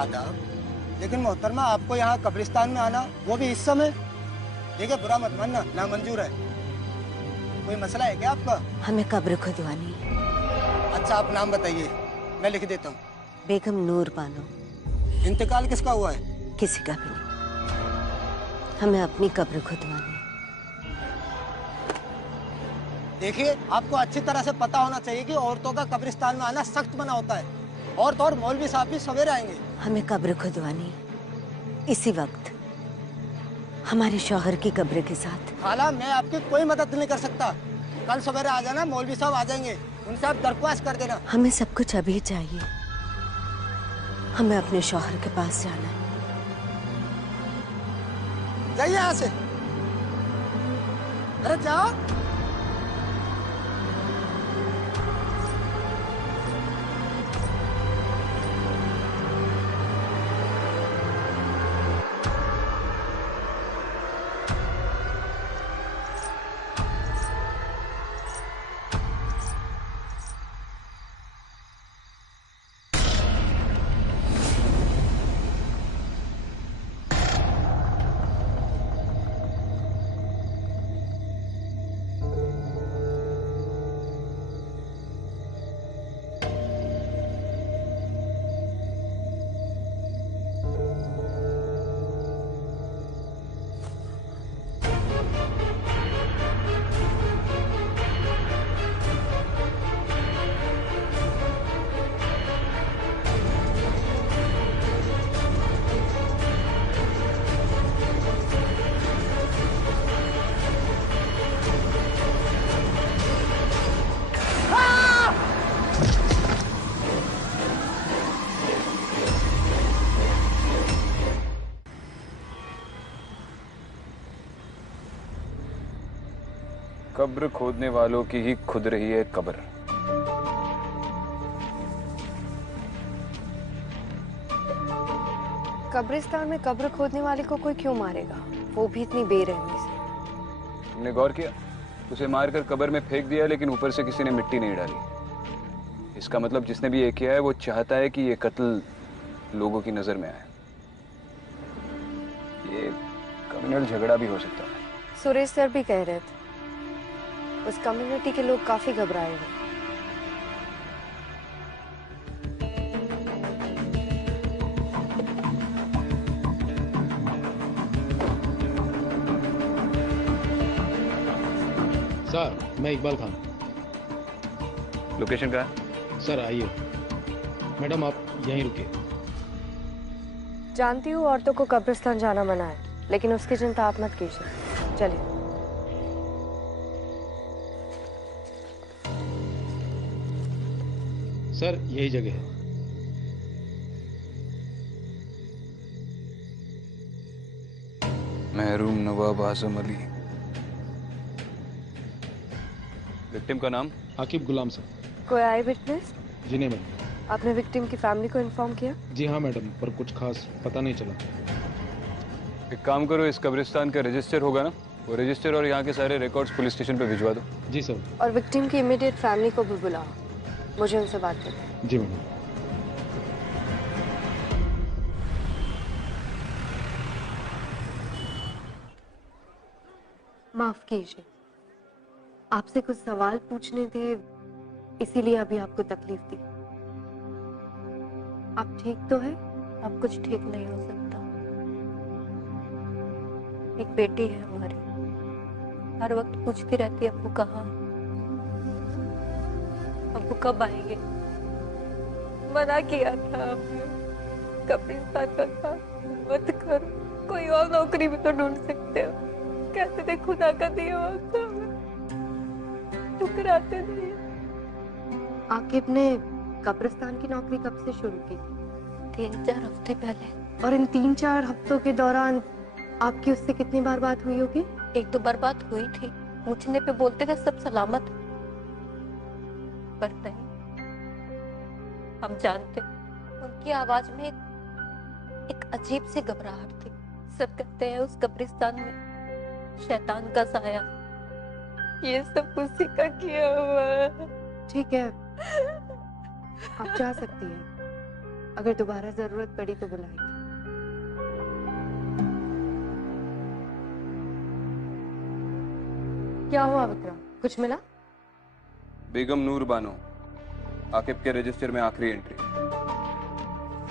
आदाब। लेकिन मोहतरमा, आपको यहाँ कब्रिस्तान में आना, वो भी इस समय, ठीक है, बुरा मत मानना, नामंजूर है। कोई मसला है क्या आपका? हमें कब्र खुदवानी। अच्छा, आप नाम बताइए, मैं लिख देता हूँ। बेगम नूर बानो। इंतकाल किसका हुआ है? किसी का भी नहीं। हमें अपनी कब्र खुदवानी। देखिए, आपको अच्छी तरह से पता होना चाहिए कि औरतों का कब्रिस्तान में आना सख्त मना होता है। औरत और मौलवी साहब भी सवेरे आएंगे। हमें कब्र खुदवानी इसी वक्त, हमारे शौहर की कब्र के साथ। खाला, मैं आपकी कोई मदद नहीं कर सकता। कल सवेरे आ जाना, मौलवी साहब आ जाएंगे, उनसे आप दरख्वास्त कर देना। हमें सब कुछ अभी चाहिए। हमें अपने शौहर के पास जाना है। जाइए यहाँ से। अरे जाओ। कब्र खोदने वालों की ही खुद रही है कब्र। कब्रिस्तान में कब्र खोदने वाले को कोई क्यों मारेगा, वो भी इतनी बेरहमी से। तुमने गौर किया? उसे मारकर कब्र में फेंक दिया, लेकिन ऊपर से किसी ने मिट्टी नहीं डाली। इसका मतलब जिसने भी ये किया है वो चाहता है कि ये कत्ल लोगों की नजर में आए। ये कम्युनल झगड़ा भी हो सकता है। सुरेश सर भी कह रहे थे उस कम्युनिटी के लोग काफी घबराए हुए। सर, मैं इकबाल खान। लोकेशन कहाँ है? सर आइए। मैडम आप यहीं रुकिए। जानती हूँ औरतों को कब्रिस्तान जाना मना है, लेकिन उसकी चिंता आप मत कीजिए। चलिए। सर यही जगह है। महरूम नवाब आजम अली। विक्टिम का नाम? आकिब गुलाम सर। कोई आई विटनेस? जी नहीं मैडम। आपने विक्टिम की फैमिली को इन्फॉर्म किया? जी हाँ मैडम, पर कुछ खास पता नहीं चला। एक काम करो, इस कब्रिस्तान का रजिस्टर होगा ना, वो रजिस्टर और यहाँ के सारे रिकॉर्ड्स पुलिस स्टेशन पे भिजवा दो। जी सर। और विक्टिम की इमीडिएट फैमिली को भी बुलाओ, मुझे उनसे बात करनी है। जी मैडम। माफ कीजिए, आपसे कुछ सवाल पूछने थे, इसीलिए अभी आपको तकलीफ दी। आप ठीक तो है? अब कुछ ठीक नहीं हो सकता। एक बेटी है हमारी, हर वक्त पूछती रहती है अब्बू कहाँ, अब्बू कब आएंगे। मना किया था हमने, कब्रिस्तान का काम मत करो, कोई और नौकरी भी तो ढूंढ सकते हो। कहते थे खुदा का दिया वक्त ठुकराते नहीं। आकिब ने कब्रिस्तान की नौकरी कब से शुरू की थी? 3-4 हफ्ते पहले। और इन 3-4 हफ्तों के दौरान आपकी उससे कितनी बार बात हुई होगी? 1-2 बार बात हुई थी, पूछने पे बोलते थे सब सलामत, पर नहीं। हम जानते उनकी आवाज में एक अजीब सी घबराहट थी। सब कहते हैं उस कब्रिस्तान में शैतान का साया, ये सब उसी का किया हुआ है। ठीक है, आप जा सकती हैं। अगर दोबारा जरूरत पड़ी तो बुलाएगी। क्या हुआ विक्रम, कुछ मिला? बेगम नूर बानो, आकिब के रजिस्टर में आखिरी एंट्री।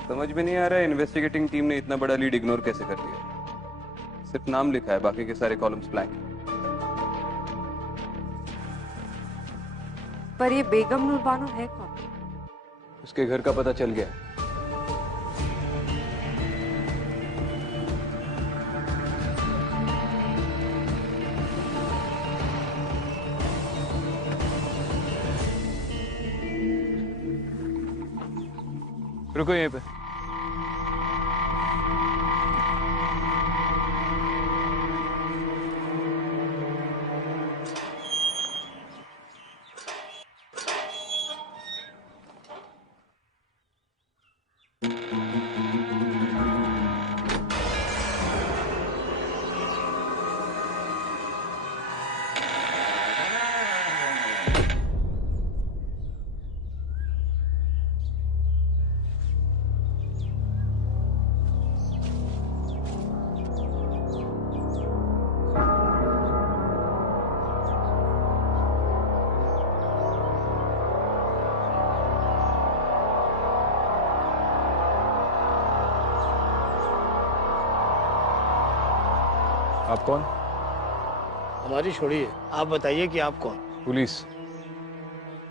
समझ में नहीं आ रहा है इन्वेस्टिगेटिंग टीम ने इतना बड़ा लीड इग्नोर कैसे कर लिया। सिर्फ नाम लिखा है, बाकी के सारे कॉलम्स ब्लैंक हैं। पर ये बेगम नूर बानो है कौन? उसके घर का पता चल गया। रुको यहीं पे। आप कौन? हमारी छोड़िए, आप बताइए कि आप कौन? पुलिस।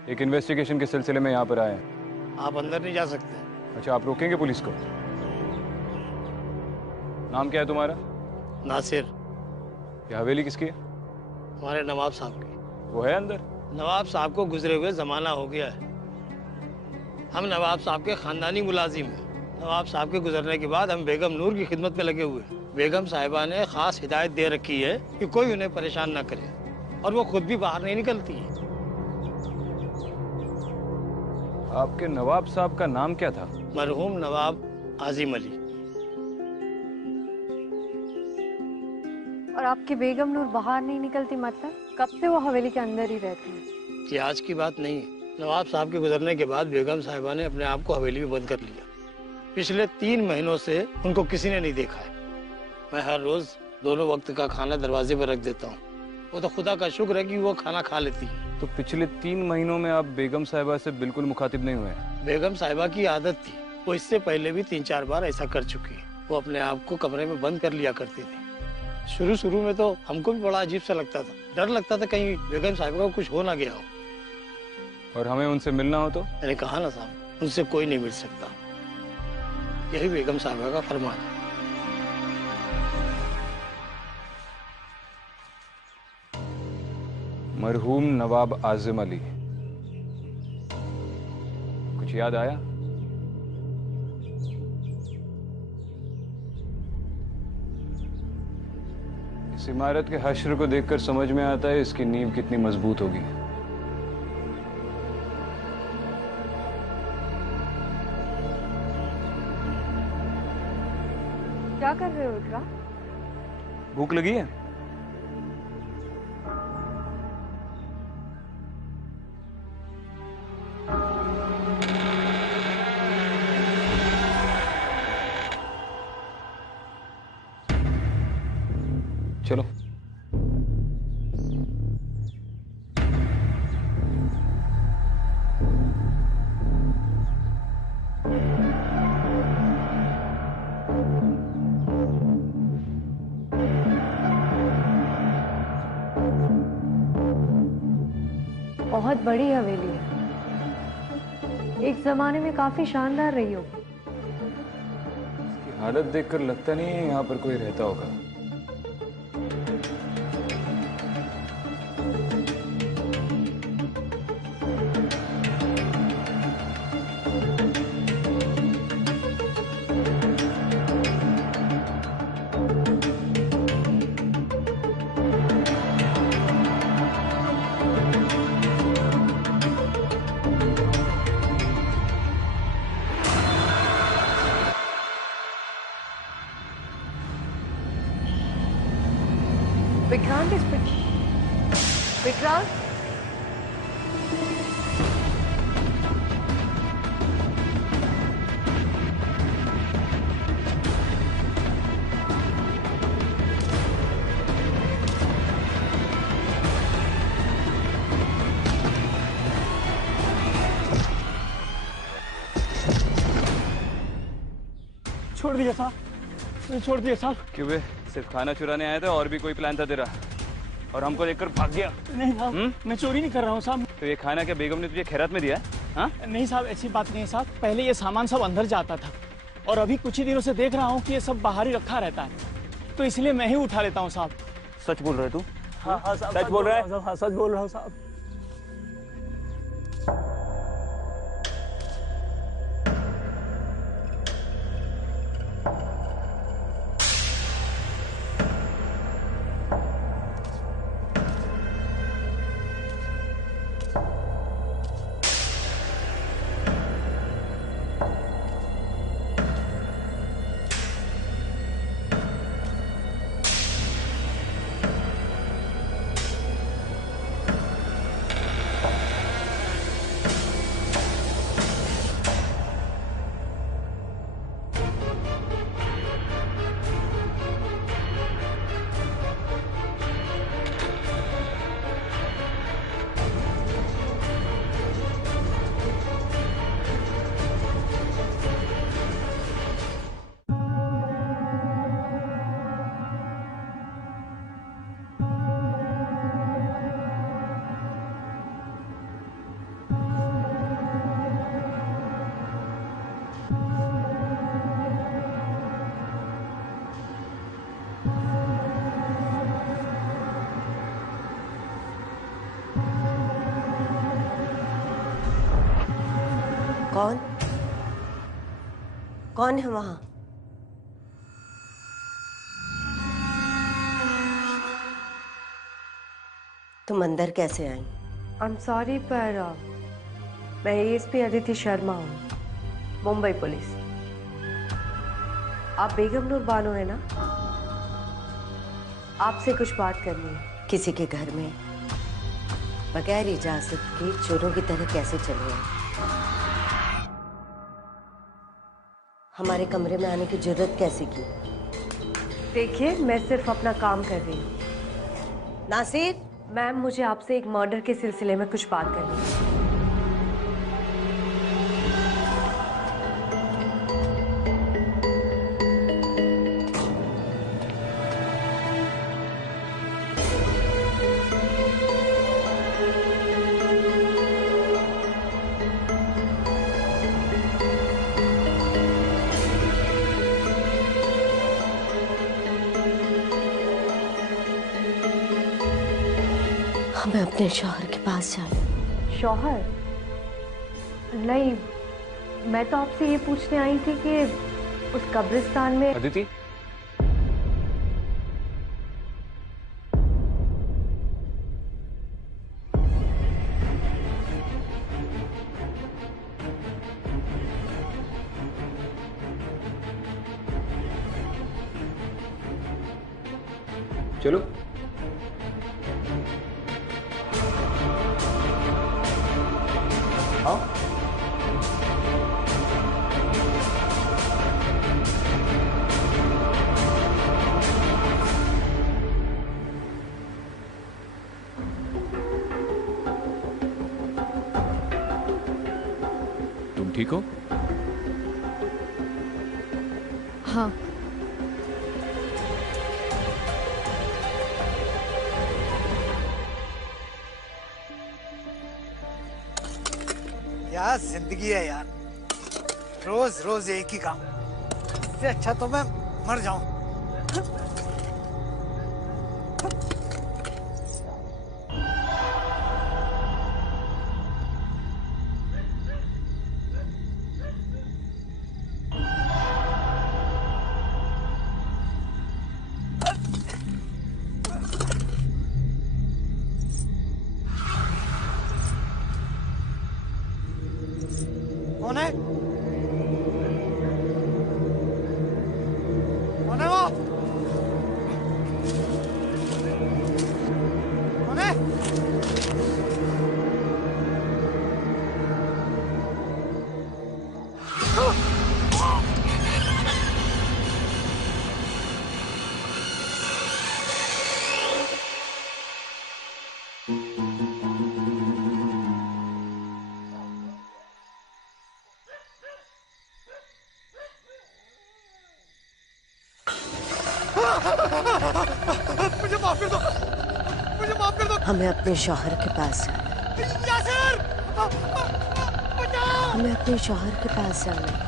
एक इन्वेस्टिगेशन के सिलसिले में यहाँ पर आए हैं। आप अंदर नहीं जा सकते। अच्छा, आप रोकेंगे पुलिस को? नाम क्या है तुम्हारा? नासिर। ये हवेली किसकी है? हमारे नवाब साहब की। वो है अंदर? नवाब साहब को गुजरे हुए जमाना हो गया है। हम नवाब साहब के खानदानी मुलाजिम हैं। नवाब साहब के गुजरने के बाद हम बेगम नूर की खिदमत में लगे हुए हैं। बेगम साहिबा ने खास हिदायत दे रखी है कि कोई उन्हें परेशान ना करे, और वो खुद भी बाहर नहीं निकलती है। आपके नवाब साहब का नाम क्या था? मरहूम नवाब आजिम अली। और आपकी बेगम नूर बाहर नहीं निकलती, मतलब कब से वो हवेली के अंदर ही रहती है? ये आज की बात नहीं है। नवाब साहब के गुजरने के बाद बेगम साहिबा ने अपने आप को हवेली में बंद कर लिया। पिछले 3 महीनों से उनको किसी ने नहीं देखा है। मैं हर रोज दोनों वक्त का खाना दरवाजे पर रख देता हूँ। वो तो खुदा का शुक्र है कि वो खाना खा लेती है। तो पिछले 3 महीनों में आप बेगम साहिबा से बिल्कुल मुखातिब नहीं हुए? बेगम साहिबा की आदत थी, वो इससे पहले भी 3-4 बार ऐसा कर चुकी है। वो अपने आप को कमरे में बंद कर लिया करती थी। शुरू में तो हमको भी बड़ा अजीब सा लगता था। डर लगता था कहीं बेगम साहिबा को कुछ हो ना गया हो। और हमें उनसे मिलना हो तो? मैंने कहा ना साहब, उनसे कोई नहीं मिल सकता। यही बेगम साहिबा का फरमान है। मरहूम नवाब आजिम अली, कुछ याद आया? इस इमारत के हश्र को देखकर समझ में आता है इसकी नींव कितनी मजबूत होगी। क्या कर रहे हो विक्रम? भूख लगी है? चलो। बहुत बड़ी हवेली है, एक जमाने में काफी शानदार रही होगी। इसकी हालत देखकर लगता नहीं है यहाँ पर कोई रहता होगा। विक्रांत इस विक्रांत, छोड़ दिया साहब, मैंने छोड़ दिया साहब। क्यों बे, सिर्फ खाना चुराने आया था और भी कोई प्लान था तेरा? और हमको देखकर भाग गया? नहीं साहब, मैं चोरी नहीं कर रहा हूँ साहब। तो ये खाना क्या बेगम ने तुझे खैरात में दिया है? हाँ? नहीं साहब, ऐसी बात नहीं है साहब। पहले ये सामान सब अंदर जाता था और अभी कुछ ही दिनों से देख रहा हूँ कि ये सब बाहर ही रखा रहता है, तो इसलिए मैं ही उठा लेता हूँ साहब। सच बोल रहे तू? हाँ हाँ साहब, सच बोल रहा है? हाँ सच बोल रहा हूँ साहब। कौन कौन है वहां? तुम अंदर कैसे आई? आई एम सॉरी पर मैं एएसपी अदिति शर्मा हूँ, मुंबई पुलिस। आप बेगम नूर बानो है ना? आपसे कुछ बात करनी है। किसी के घर में बगैर इजाजत के चोरों की तरह कैसे चले आए? हमारे कमरे में आने की जरूरत कैसे की? देखिए, मैं सिर्फ अपना काम कर रही हूँ। नासिर, मैम, मुझे आपसे एक मर्डर के सिलसिले में कुछ बात करनी है। हमें अपने शौहर के पास जाना। शौहर? नहीं, मैं तो आपसे ये पूछने आई थी कि उस कब्रिस्तान में। अदिति, चलो। हाँ? तुम ठीक हो? हाँ। यार जिंदगी है यार, रोज रोज एक ही काम। इससे अच्छा तो मैं मर जाऊं। कौन है? कौन है वो? कौन है? हमें अपने शौहर के पास जाना है। हमें अपने शौहर के पास जाना है।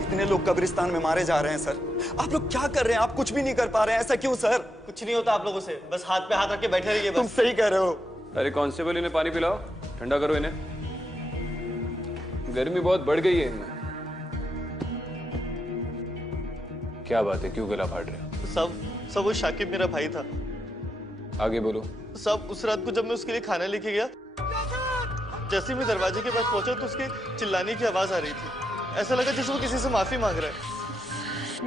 इतने लोग कब्रिस्तान में मारे जा रहे हैं सर। आप लोग क्या कर रहे हैं? आप कुछ भी नहीं कर पा रहे हैं, ऐसा क्यों सर? कुछ नहीं होता आप लोगों से, बस हाथ पे हाथ रख के बैठे रहिए। तुम सही कह रहे हो। अरे कांस्टेबल, इन्हें पानी पिलाओ, ठंडा करो इन्हें, गर्मी बहुत बढ़ गई है इनमें। क्या बात है, क्यों गला फाड़ रहे हो? सब वो शाकिब मेरा भाई था। आगे बोलो। सब उस रात को जब मैं उसके लिए खाना लेके गया, जैसे मैं दरवाजे के पास पहुंचा तो उसके चिल्लाने की आवाज आ रही थी। ऐसा लगा जैसे वो किसी से माफी मांग रहा है।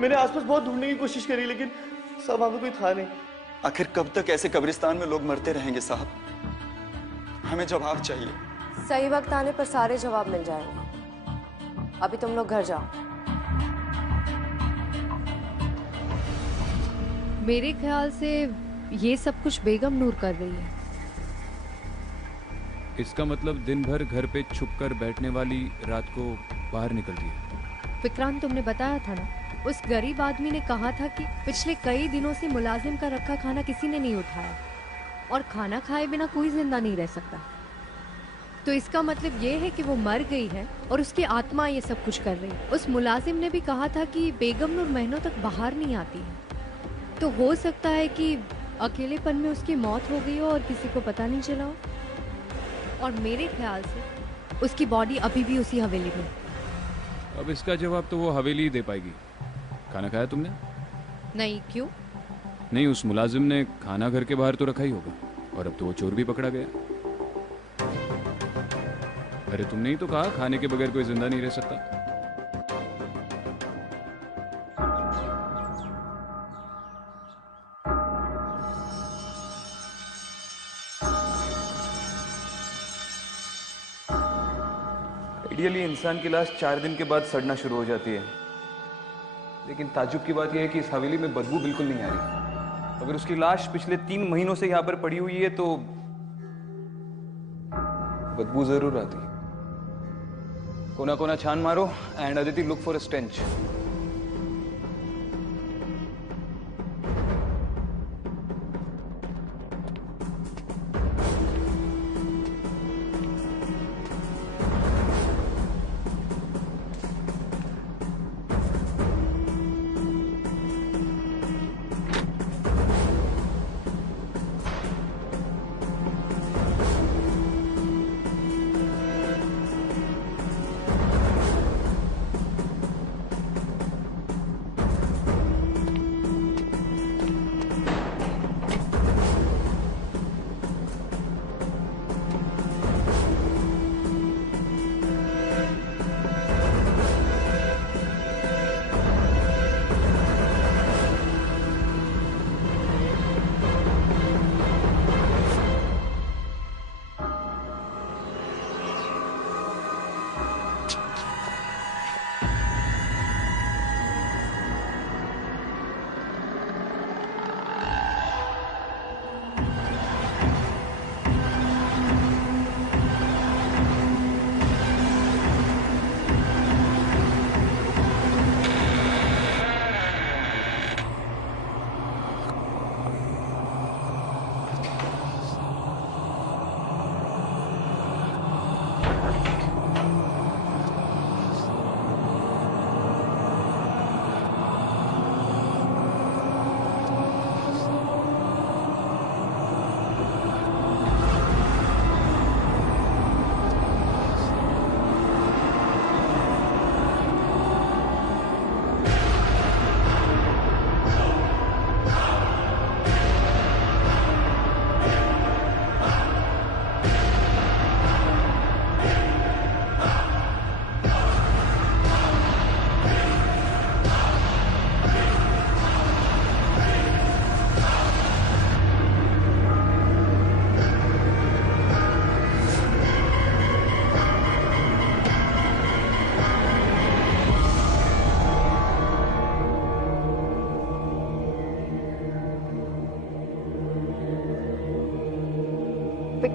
मैंने आसपास बहुत ढूंढने की कोशिश करी, लेकिन सब वहां पे कोई था नहीं। आखिर कब तक ऐसे कब्रिस्तान में लोग मरते रहेंगे साहब? हमें जवाब चाहिए। सही वक्त आने पर सारे जवाब मिल जाएंगे। अभी तुम लोग घर जाओ। मेरे ख्याल से ये सब कुछ बेगम नूर कर रही है। इसका मतलब दिन भर घर पे छुप कर बैठने वाली रात को बाहर निकलती है। विक्रांत, तुमने बताया था ना, उस गरीब आदमी ने कहा था कि पिछले कई दिनों से मुलाजिम का रखा खाना किसी ने नहीं उठाया और खाना खाए बिना कोई जिंदा नहीं रह सकता। तो इसका मतलब ये है कि वो मर गई है और उसकी आत्मा ये सब कुछ कर रही है। उस मुलाजिम ने भी कहा था कि बेगम नूर महीनों तक बाहर नहीं आती है, तो हो सकता है कि अकेलेपन में उसकी मौत हो गई हो और किसी को पता नहीं चला हो। और मेरे ख्याल से उसकी बॉडी अभी भी उसी हवेली में। अब इसका जवाब तो वो हवेली ही दे पाएगी। खाना खाया तुमने? नहीं, क्यों? नहीं, उस मुलाजिम ने खाना घर के बाहर तो रखा ही होगा, और अब तो वो चोर भी पकड़ा गया। अरे तुमने ही तो कहा खाने के बगैर कोई जिंदा नहीं रह सकता। आइडियली इंसान की लाश 4 दिन के बाद सड़ना शुरू हो जाती है, लेकिन ताज्जुब की बात यह है कि इस हवेली में बदबू बिल्कुल नहीं आ रही। अगर उसकी लाश पिछले 3 महीनों से यहां पर पड़ी हुई है तो बदबू जरूर आती। कोना कोना छान मारो and Aditi look for a stench.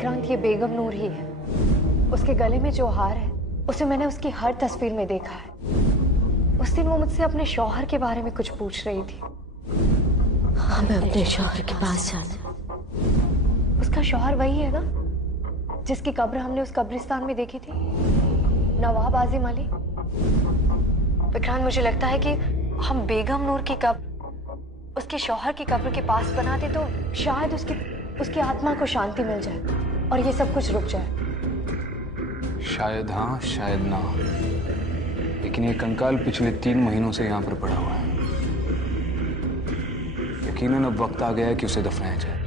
Vikrant, ये बेगम नूर ही है। उसके गले में जो हार है उसे मैंने उसकी हर तस्वीर में देखा है। उस दिन वो मुझसे अपने शौहर के बारे में कुछ पूछ रही थी। हमें अपने शौहर के पास जाना। उसका शौहर वही है ना जिसकी कब्र हमने उस कब्रिस्तान में देखी थी, नवाब आजिम अली। विक्रांत, मुझे लगता है कि हम बेगम नूर की कब्र उसके शौहर की कब्र के पास बनाते तो शायद उसकी आत्मा को शांति मिल जाए और ये सब कुछ रुक जाए। शायद हाँ, शायद ना, लेकिन ये कंकाल पिछले 3 महीनों से यहाँ पर पड़ा हुआ है। यकीनन अब वक्त आ गया है कि उसे दफनाया जाए।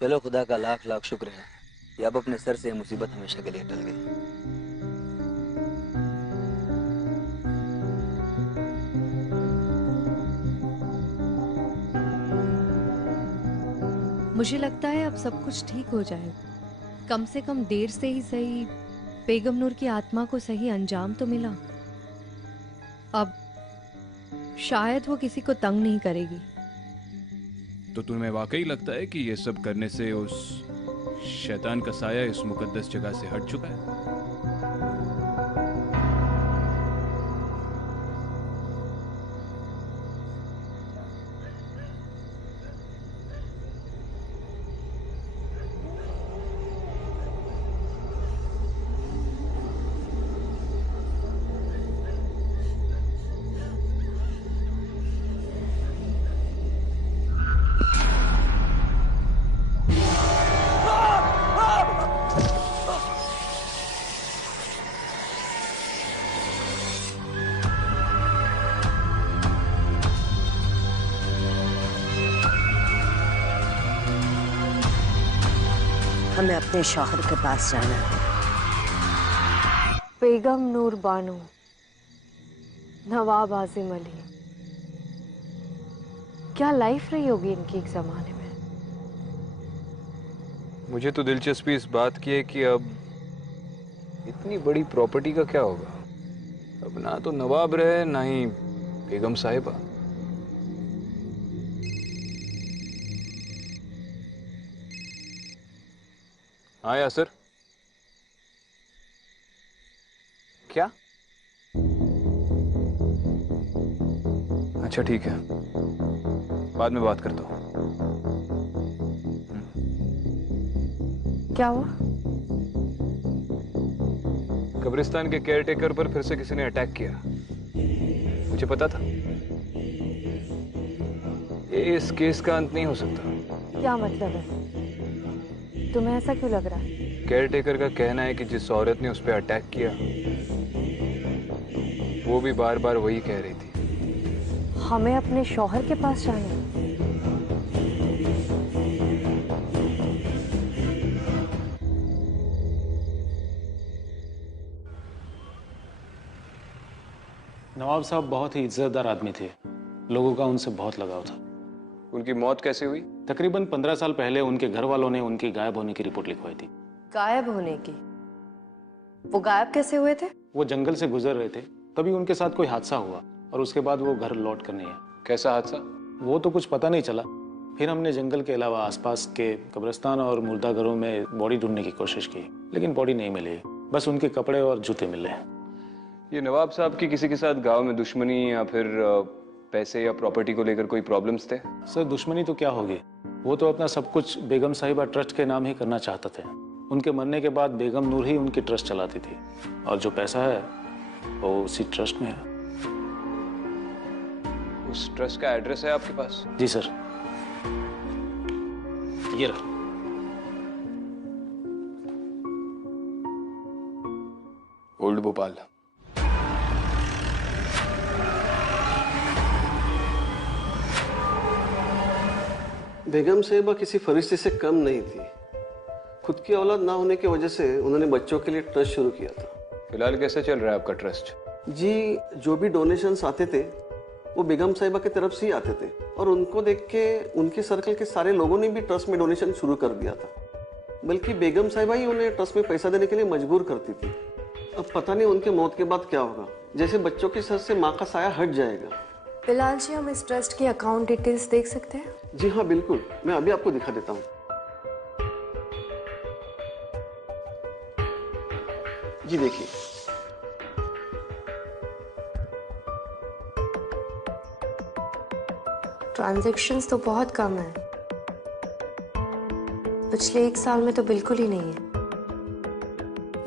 चलो, खुदा का लाख लाख शुक्र है कि अब अपने सर से मुसीबत हमेशा के लिए टल गई। मुझे लगता है अब सब कुछ ठीक हो जाएगा। कम से कम देर से ही सही बेगम नूर की आत्मा को सही अंजाम तो मिला। अब शायद वो किसी को तंग नहीं करेगी। तो तुम्हें वाकई लगता है कि ये सब करने से उस शैतान का साया इस मुकद्दस जगह से हट चुका है? हमें अपने शौहर के पास जाना है। बेगम नूर बानो, नवाब आजिम अली, क्या लाइफ रही होगी इनकी एक जमाने में। मुझे तो दिलचस्पी इस बात की है कि अब इतनी बड़ी प्रॉपर्टी का क्या होगा। अब ना तो नवाब रहे ना ही बेगम साहिबा। हाँ यासर, क्या? अच्छा ठीक है, बाद में बात करता हूँ। क्या हुआ? कब्रिस्तान के केयरटेकर पर फिर से किसी ने अटैक किया। मुझे पता था। ये इस केस का अंत नहीं हो सकता। क्या मतलब है? तुम्हें ऐसा क्यों लग रहा है? केयरटेकर का कहना है कि जिस औरत ने उस पर अटैक किया वो भी बार बार वही कह रही थी। हमें अपने शौहर के पास जाना है। नवाब साहब बहुत ही इज्जतदार आदमी थे। लोगों का उनसे बहुत लगाव था। उनकी मौत कैसे हुई? तकरीबन 15 साल पहले उनके घर वालों ने उनकी गायब होने की रिपोर्ट लिखवाई थी। गायब होने की? वो गायब कैसे हुए थे? वो जंगल से गुजर रहे थे, तभी उनके साथ कोई हादसा हुआ और उसके बाद वो घर लौट कर नहीं आए। कैसा हादसा? वो तो कुछ पता नहीं चला। फिर हमने जंगल के अलावा आसपास के कब्रिस्तान और मुर्दाघरों में बॉडी ढूंढने की कोशिश की, लेकिन बॉडी नहीं मिली। बस उनके कपड़े और जूते मिले। ये नवाब साहब की किसी के साथ गांव में दुश्मनी या फिर पैसे या प्रॉपर्टी को लेकर कोई प्रॉब्लम्स थे? सर, दुश्मनी तो क्या होगी। वो तो अपना सब कुछ बेगम साहिबा ट्रस्ट के नाम ही करना चाहते थे। उनके मरने के बाद बेगम नूर ही उनकी ट्रस्ट चलाती थी और जो पैसा है वो उसी ट्रस्ट में है। उस ट्रस्ट का एड्रेस है आपके पास? जी सर, ये रहा। ओल्ड भोपाल। बेगम साहिबा किसी फरिश्ते से कम नहीं थी। खुद की औलाद ना होने की वजह से उन्होंने बच्चों के लिए ट्रस्ट शुरू किया था। फिलहाल कैसे चल रहा है आपका ट्रस्ट? जी, जो भी डोनेशंस आते थे वो बेगम साहिबा की तरफ से ही आते थे और उनको देख के उनके सर्कल के सारे लोगों ने भी ट्रस्ट में डोनेशन शुरू कर दिया था। बल्कि बेगम साहिबा ही उन्हें ट्रस्ट में पैसा देने के लिए मजबूर करती थी। अब पता नहीं उनके मौत के बाद क्या होगा। जैसे बच्चों के सर से माँ का साया हट जाएगा बिलाल जी, हम इस ट्रस्ट की अकाउंट डिटेल्स देख सकते हैं? जी हाँ बिल्कुल, मैं अभी आपको दिखा देता हूँ। जी देखिए, ट्रांजैक्शंस तो बहुत कम है, पिछले 1 साल में तो बिल्कुल ही नहीं है।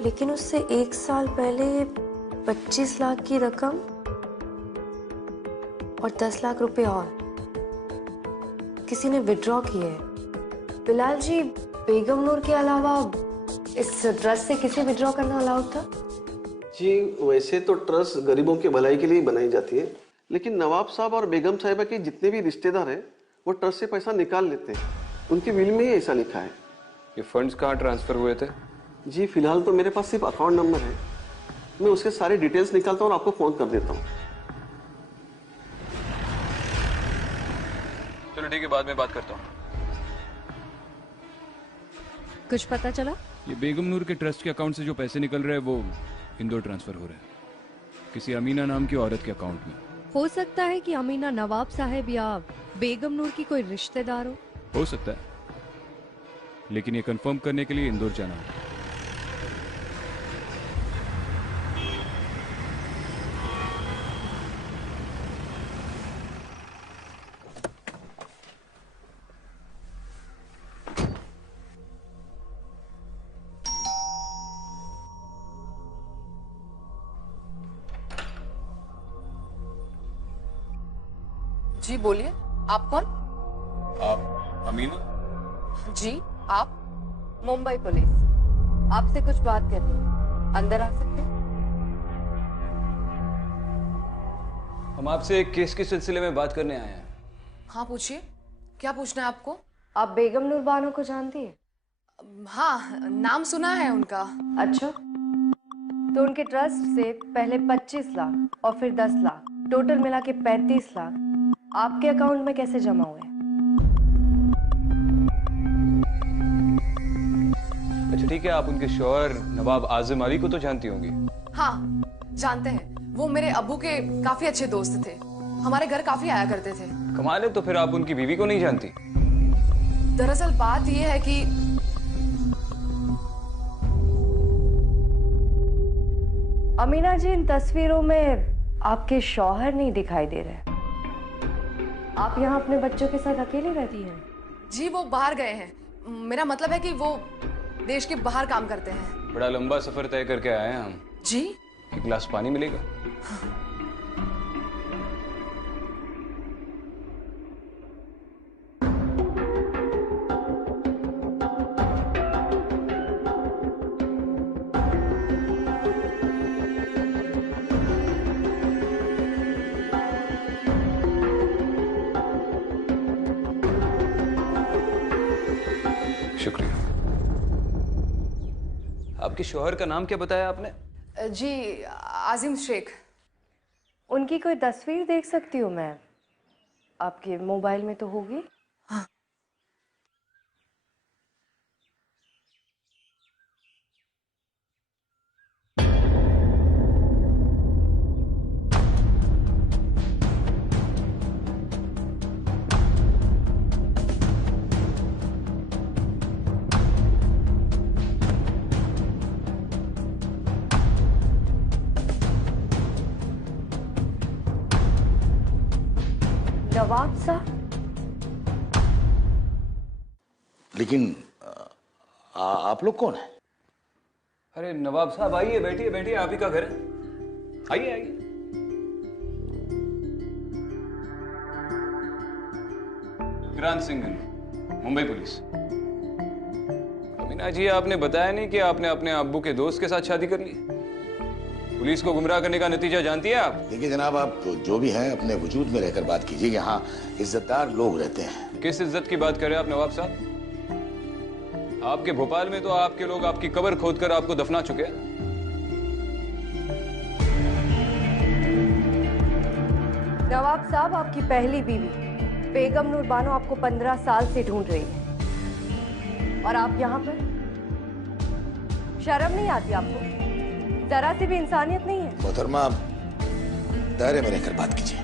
लेकिन उससे 1 साल पहले 25 लाख की रकम और 10 लाख रुपए और किसी ने विड्रॉ किए हैं। बिलाल जी, बेगम नूर के अलावा इस ट्रस्ट से किसे विड्रॉ करना अलाउड था? जी वैसे तो ट्रस्ट गरीबों की भलाई के लिए बनाई जाती है, लेकिन नवाब साहब और बेगम साहिबा के जितने भी रिश्तेदार हैं वो ट्रस्ट से पैसा निकाल लेते हैं। उनके विल में ही ऐसा लिखा है। ये फंड्स कहाँ ट्रांसफर हुए थे? जी फिलहाल तो मेरे पास सिर्फ अकाउंट नंबर है, मैं उसके सारे डिटेल्स निकालता हूँ और आपको फोन कर देता हूँ। चलो ठीक है, बाद में बात करता हूँ। कुछ पता चला? ये बेगम नूर के ट्रस्ट के अकाउंट से जो पैसे निकल रहे हैं वो इंदौर ट्रांसफर हो रहे हैं, किसी अमीना नाम की औरत के अकाउंट में। हो सकता है कि अमीना नवाब साहब या बेगम नूर की कोई रिश्तेदार हो सकता है, लेकिन ये कंफर्म करने के लिए इंदौर जाना होगा। जी बोलिए, आप कौन? आप अमीना? जी आप? मुंबई पुलिस, आपसे कुछ बात करनी है, अंदर आ सकते हैं? हम आपसे एक केस के सिलसिले में बात करने आए हैं। हाँ पूछिए, क्या पूछना है आपको? आप बेगम नूर बानो को जानती है? हाँ, नाम सुना है उनका। अच्छा, तो उनके ट्रस्ट से पहले 25 लाख और फिर 10 लाख, टोटल मिला के 35 लाख आपके अकाउंट में कैसे जमा हुए? अच्छा ठीक है, आप उनके शौहर नवाब आजम अली को तो जानती होंगी? हाँ जानते हैं, वो मेरे अब्बू के काफी अच्छे दोस्त थे, हमारे घर काफी आया करते थे। कमाल है, तो फिर आप उनकी बीवी को नहीं जानती? दरअसल बात यह है कि अमीना जी, इन तस्वीरों में आपके शौहर नहीं दिखाई दे रहे। आप यहाँ अपने बच्चों के साथ अकेली रहती हैं? जी वो बाहर गए हैं, मेरा मतलब है कि वो देश के बाहर काम करते हैं। बड़ा लंबा सफर तय करके आए हैं हम। जी? एक गिलास पानी मिलेगा? शुक्रिया। आपके शौहर का नाम क्या बताया आपने? जी आजिम शेख। उनकी कोई तस्वीर देख सकती हूँ मैं? आपके मोबाइल में तो होगी। हाँ। नवाब साहब? लेकिन आप लोग कौन हैं? अरे नवाब साहब आइए, बैठिए बैठिए, आप ही का घर है, आइए आइए। विक्रांत सिंह, मुंबई पुलिस। अमीना जी, आपने बताया नहीं कि आपने अपने अब्बू के दोस्त के साथ शादी कर ली? पुलिस को गुमराह करने का नतीजा जानती है आप? देखिए जनाब, आप जो भी हैं अपने वजूद में रहकर बात कीजिए। यहाँ इज्जतदार लोग रहते हैं। किस इज्जत की बात कर रहे हैं आप नवाब साहब? आपके भोपाल में तो आपके लोग आपकी कब्र खोदकर आपको दफना चुके हैं। नवाब साहब, आपकी पहली बीवी बेगम नूर बानो आपको 15 साल से ढूंढ रही है और आप यहाँ पर? शर्म नहीं आती आपको? जरा सी भी इंसानियत नहीं है? मोहतरमा, दायरे में रहकर बात कीजिए।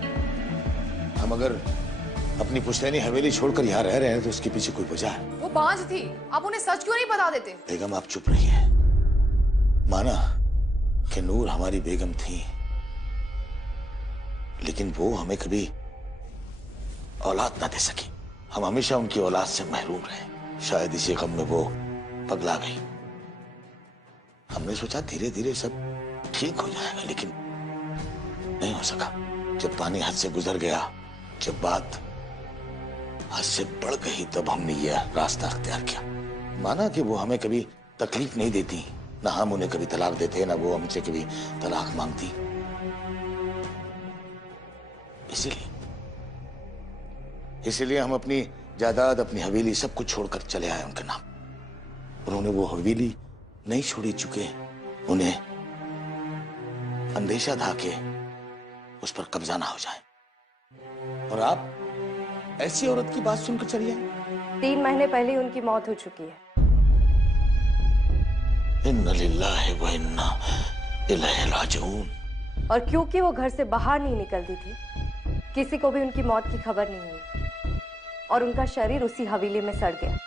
हम अगर अपनी पुश्तैनी हवेली छोड़कर यहाँ रह रहे हैं तो उसके पीछे कोई वजह है। वो बांझ थी, आप उन्हें सच क्यों नहीं बता देते? बेगम आप चुप रहिए। माना कि नूर हमारी बेगम थी, लेकिन वो हमें कभी औलाद ना दे सकी। हम हमेशा उनकी औलाद से महरूम रहे। शायद इसी गम में वो पगला गई। हमने सोचा धीरे धीरे सब ठीक हो जाएगा, लेकिन नहीं हो सका। जब पानी हद से गुजर गया, जब बात हद से बढ़ गई, तब हमने यह रास्ता अख्तियार किया। माना कि वो हमें कभी तकलीफ नहीं देती, ना हम उन्हें कभी तलाक देते, ना वो हमसे कभी तलाक मांगती। इसीलिए हम अपनी जायदाद, अपनी हवेली सब कुछ छोड़कर चले आए उनके नाम। उन्होंने वो हवेली नहीं छोड़ी, चुके उन्हें अंदेशा था कि उस पर कब्जा ना हो जाए। और आप ऐसी औरत की बात सुनकर चली आई। 3 महीने पहले उनकी मौत हो चुकी है। इन्ना लिल्लाहि व इन्ना इलैहि राजिऊन। और क्योंकि वो घर से बाहर नहीं निकलती थी, किसी को भी उनकी मौत की खबर नहीं हुई और उनका शरीर उसी हवेली में सड़ गया।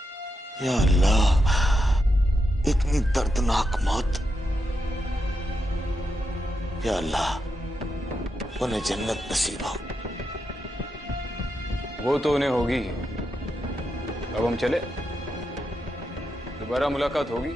या अल्लाह, इतनी दर्दनाक मौत। या अल्लाह, उन्हें जन्नत नसीब हो। वो तो उन्हें होगी। अब हम चले, दोबारा मुलाकात होगी।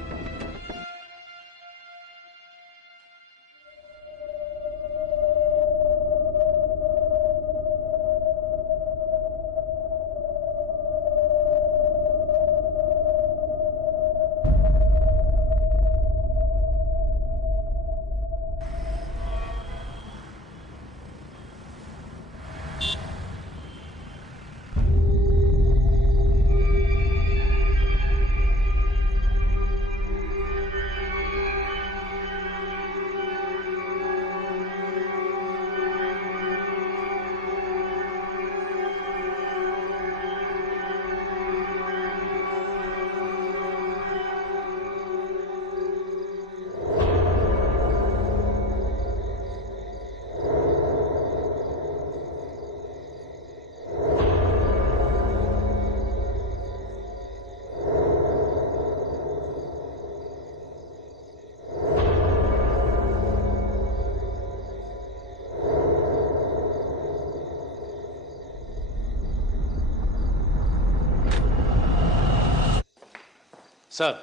सर,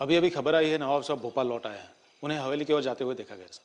अभी अभी खबर आई है नवाब साहब भोपाल लौट आए हैं। उन्हें हवेली की ओर जाते हुए देखा गया सर।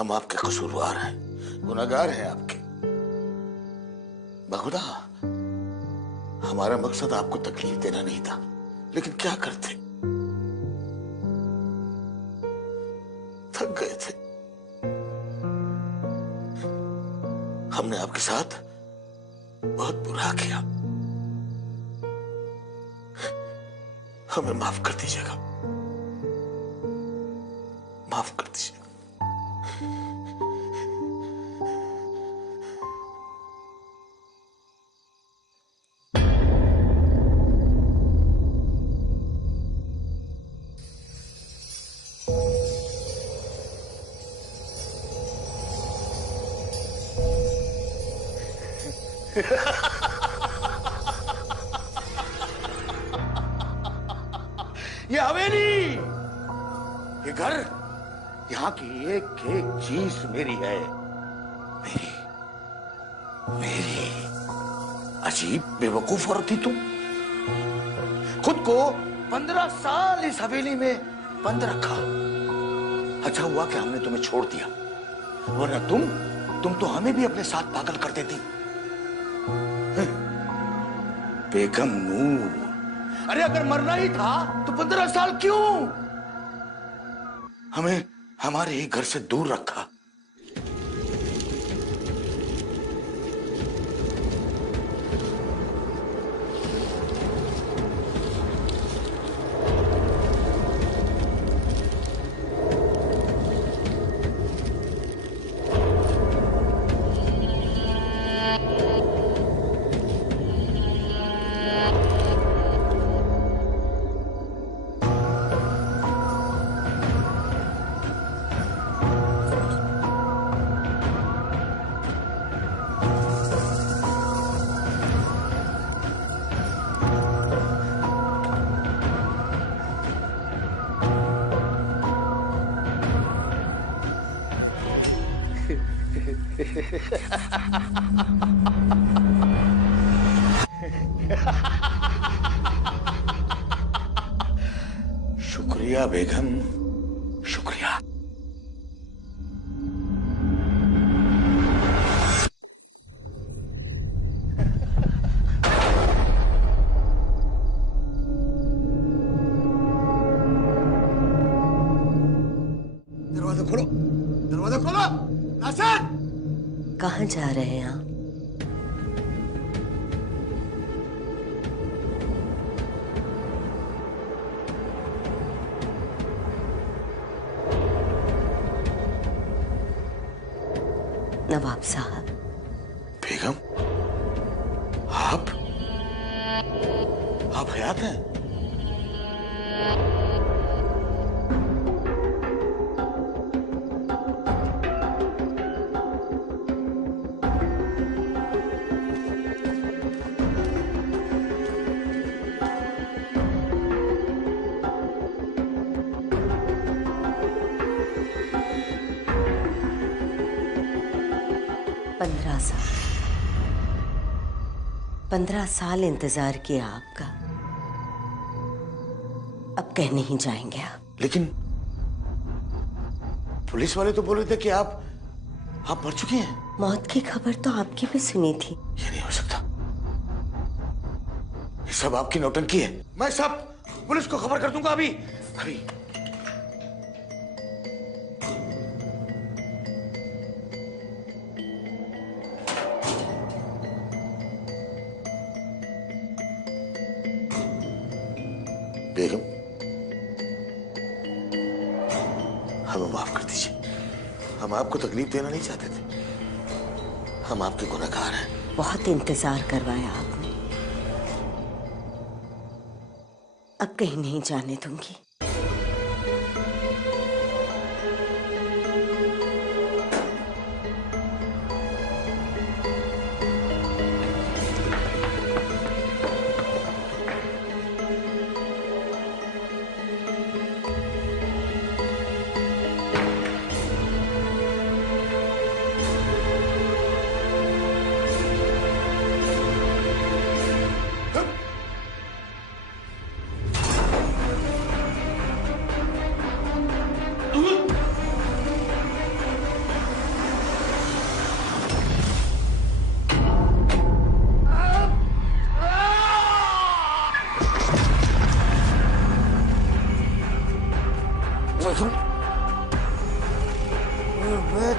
हम आपके कसूरवार हैं, गुनहगार हैं आपके। बखुदा, हमारा मकसद आपको तकलीफ देना नहीं था, लेकिन क्या करते, थक गए थे। हमने आपके साथ बहुत बुरा किया, हमें माफ कर दीजिएगा, माफ कर दीजिएगा। ये हवेली, ये घर, यहाँ की एक एक चीज मेरी है, मेरी मेरी। अजीब बेवकूफ औरत थी तुम, खुद को 15 साल इस हवेली में बंद रखा। अच्छा हुआ कि हमने तुम्हें छोड़ दिया, वरना तुम तो हमें भी अपने साथ पागल कर देती। बेगम नूर, अरे अगर मरना ही था तो 15 साल क्यों? हमें हमारे ही घर से दूर रखा। शुक्रिया बेगम, शुक्रिया। दरवाजा खोलो, दरवाजा खोलो। नासिर, कहाँ जा रहे हैं आप? नवाब साहब। बेगम, आप हयात हैं? साल 15 साल इंतजार किया आपका, अब कह नहीं जाएंगे आप। लेकिन पुलिस वाले तो बोल रहे थे कि आप मर चुकी हैं। मौत की खबर तो आपकी भी सुनी थी। ये नहीं हो सकता, ये सब आपकी नौटंकी है। मैं सब पुलिस को खबर कर दूंगा अभी अभी। बेगम, हमें माफ कर दीजिए, हम आपको तकलीफ देना नहीं चाहते थे, हम आपके गुनहगार हैं। बहुत इंतजार करवाया आपने, अब कहीं नहीं जाने दूंगी।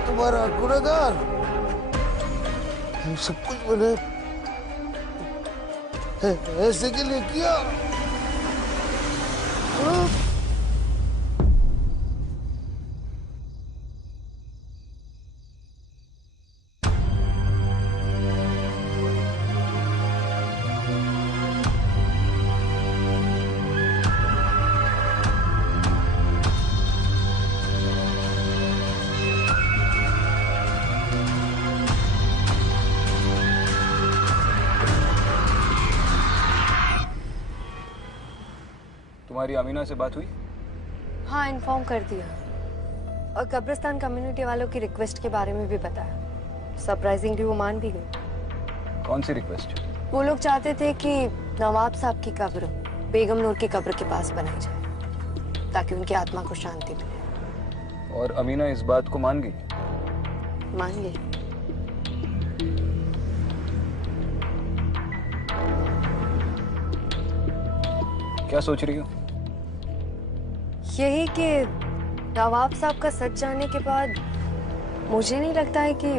तुम्हारा गुनहगार। हम सब कुछ मैंने ऐसे के लिए किया। तुम्हारी अमीना से बात हुई? हाँ, इन्फॉर्म कर दिया और कब्रिस्तान कम्युनिटी वालों की रिक्वेस्ट के बारे में भी बताया। सरप्राइजिंगली वो मान भी गई। कौन सी रिक्वेस्ट? वो लोग चाहते थे कि नवाब साहब की कब्र बेगम नूर की कब्र के पास बनाई जाए ताकि उनकी आत्मा को शांति मिले। और अमीना इस बात को मान गई? मान गई। क्या सोच रही हो? यही कि नवाब साहब का सच जानने के बाद मुझे नहीं लगता है कि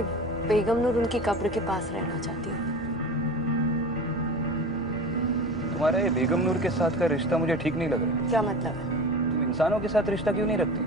बेगम नूर उनकी कब्र के पास रहना चाहती है। तुम्हारा ये बेगम नूर के साथ का रिश्ता मुझे ठीक नहीं लग रहा। क्या मतलब है? तुम इंसानों के साथ रिश्ता क्यों नहीं रखती?